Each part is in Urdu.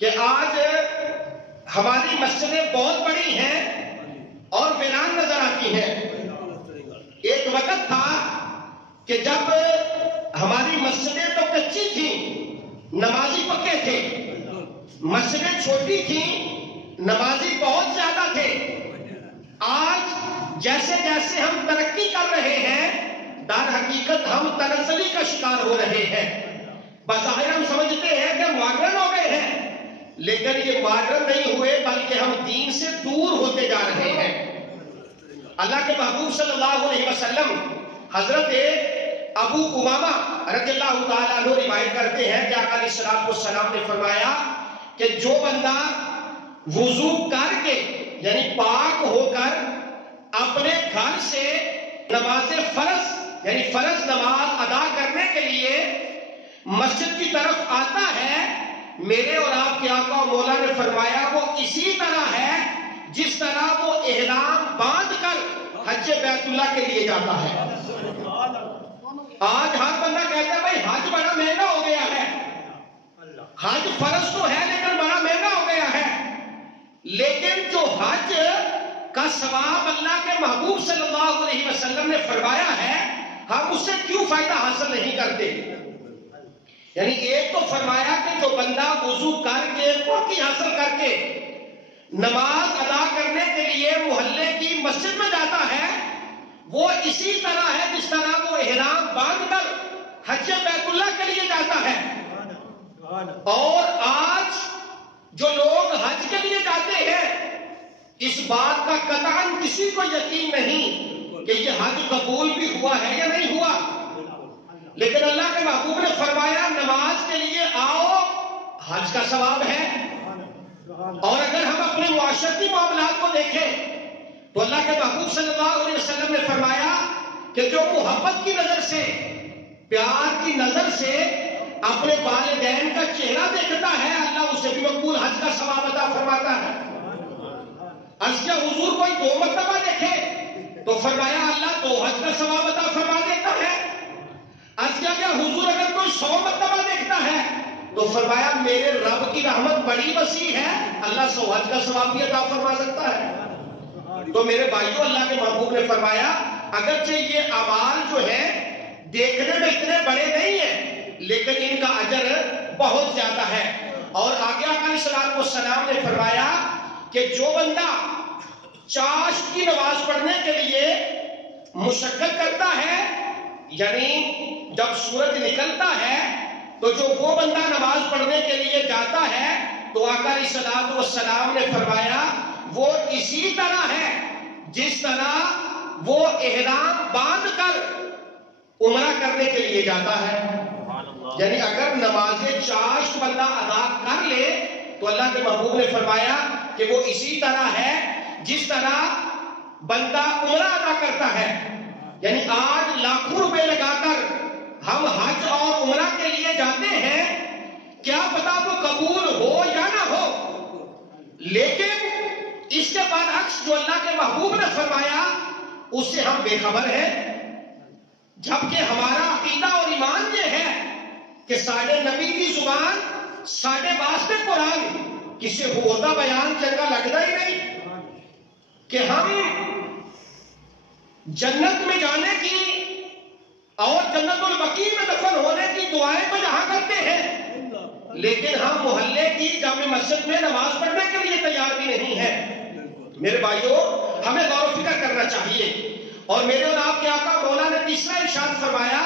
کہ آج ہماری مسجدیں بہت بڑی ہیں اور ویران نظر آتی ہیں. ایک وقت تھا کہ جب ہماری مسجدیں تو کچی تھیں، نمازی پکے تھے. مسجدیں چھوٹی تھیں، نمازی بہت زیادہ تھے. آج جیسے جیسے ہم ترقی کر رہے ہیں، در حقیقت ہم تنزلی کا شکار ہو رہے ہیں. بظاہر ہم سمجھتے ہیں کہ ماڈرن ہو گئے ہیں، لیکن یہ ماڈرن نہیں ہوئے بلکہ ہم دین سے دور ہوتے جا رہے ہیں. اللہ کے محبوب صلی اللہ علیہ وسلم حضرت ابو امامہ رضی اللہ تعالیٰ عنہ روایت کرتے ہیں کہ آقا علیہ السلام نے فرمایا کہ جو بندہ وضو کر کے یعنی پاک ہو کر اپنے گھر سے نماز فرض یعنی فرض نماز ادا کرنے کے لیے مسجد کی طرف آتا ہے، میرے اور آپ کے آقا و مولا نے فرمایا وہ اسی طرح ہے جس طرح وہ احرام باندھ کر حج بیت اللہ کے لیے جاتا ہے. آج ہر بندہ کہتا ہے بھائی حج بڑا مہنگا ہو گیا ہے. حج فرض تو ہے لیکن بڑا مہنگا ہو گیا ہے. لیکن جو حج کا ثواب اللہ کے محبوب صلی اللہ علیہ وسلم نے فرمایا ہے، ہم اس سے کیوں فائدہ حاصل نہیں کرتے؟ یعنی ایک تو فرمایا کہ جو بندہ وضو کر کے پاکی حاصل کر کے نماز ادا کرنے کے لیے محلے کی مسجد میں جاتا ہے، وہ اسی طرح ہے جس طرح وہ احرام باندھ کر حج بیت اللہ کے لیے جاتا ہے. اور آج جو لوگ حج کے لیے جاتے ہیں، اس بات کا قطعاً کسی کو یقین نہیں کہ یہ حج قبول بھی ہوا ہے یا نہیں ہوا. لیکن اللہ کے محبوب نے فرمایا نماز کے لیے آؤ، حج کا ثواب ہے. اور اگر ہم اپنے معاشرتی معاملات کو دیکھیں تو اللہ کے محبوب صلی اللہ علیہ وسلم نے فرمایا کہ جو محبت کی نظر سے، پیار کی نظر سے اپنے والدین کا چہرہ دیکھتا ہے، اللہ اسے بھی مقبول حج کا ثواب عطا فرماتا ہے. کیا حضور کوئی 2 مرتبہ دیکھے تو فرمایا اللہ 2 حج کا ثواب عطا فرما دیتا ہے. کیا حضور اگر کوئی 100 مرتبہ دیکھتا ہے تو فرمایا میرے رب کی رحمت بڑی وسیع ہے، اللہ 100 حج کا ثواب بھی عطا فرما سکتا ہے. تو میرے بھائیوں، اللہ کے محبوب نے فرمایا اگرچہ یہ اعمال جو ہے دیکھنے میں اتنے بڑے نہیں ہیں لیکن ان کا اجر بہت زیادہ ہے. اور آگے آقا علیہ السلام نے فرمایا کہ جو بندہ چاشت کی نماز پڑھنے کے لیے مشقت کرتا ہے، یعنی جب سورج نکلتا ہے تو جو وہ بندہ نماز پڑھنے کے لیے جاتا ہے تو آقا علیہ السلام نے فرمایا وہ اسی طرح ہے جس طرح وہ احرام باندھ کر عمرہ کرنے کے لیے جاتا ہے. یعنی اگر نماز چاشت بندہ ادا کر لے تو اللہ کے محبوب نے فرمایا کہ وہ اسی طرح ہے جس طرح بندہ عمرہ ادا کرتا ہے. یعنی آج لاکھوں روپے لگا کر ہم حج اور عمرہ کے لیے جاتے ہیں، کیا پتا وہ قبول ہو یا نہ ہو. لیکن اس کے برعکس جو اللہ کے محبوب نے فرمایا اس سے ہم بے خبر ہیں، جبکہ ہمارا عقیدہ اور ایمان یہ ہے کہ سارے نبی کی زبان سارے واسطے قرآن، کسی ہوتا بیان چنگا لگتا ہی نہیں کہ ہم جنت میں جانے کی اور جنت البقیع میں دفن ہونے کی دعائیں تو یہاں کرتے ہیں، لیکن ہم محلے کی جامع مسجد میں نماز پڑھنے کے لیے تیار بھی نہیں ہیں. میرے بھائیوں، ہمیں غور و فکر کرنا چاہیے. اور میرے اور آپ کے آقا مولا نے تیسرا ارشاد فرمایا،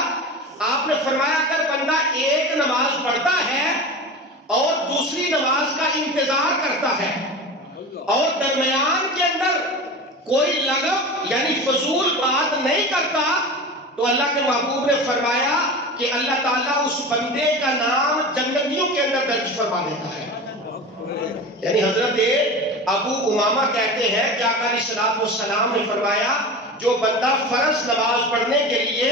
آپ نے فرمایا اگر بندہ ایک نماز پڑھتا ہے اور دوسری نماز کا انتظار کرتا ہے اور درمیان کے اندر کوئی لغو یعنی فضول بات نہیں کرتا تو اللہ کے محبوب نے فرمایا کہ اللہ تعالیٰ اس بندے کا نام جنتیوں کے اندر درج فرما دیتا ہے. یعنی حضرت ابو امامہ کہتے ہیں کہ آقا علیہ السلام نے فرمایا جو بندہ فرض نماز پڑھنے کے لیے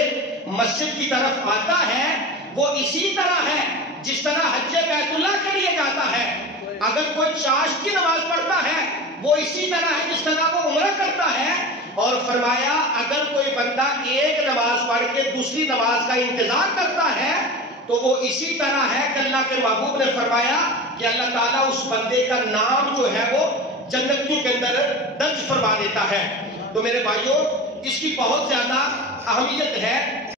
مسجد کی طرف آتا ہے وہ اسی طرح ہے جس طرح حج بیت اللہ کے لیے جاتا ہے. اگر کوئی چاشت کی نماز پڑھتا ہے وہ اسی طرح ہے جس طرح وہ عمرہ کرتا ہے. اور فرمایا اگر کوئی بندہ ایک نماز پڑھ کے دوسری نماز کا انتظار کرتا ہے تو وہ اسی طرح ہے کہ اللہ کے محبوب نے فرمایا کہ اللہ تعالیٰ اس بندے کا نام جو ہے وہ جنتیوں کے اندر درج فرما دیتا ہے۔ تو میرے بھائیوں، اس کی بہت زیادہ اہمیت ہے۔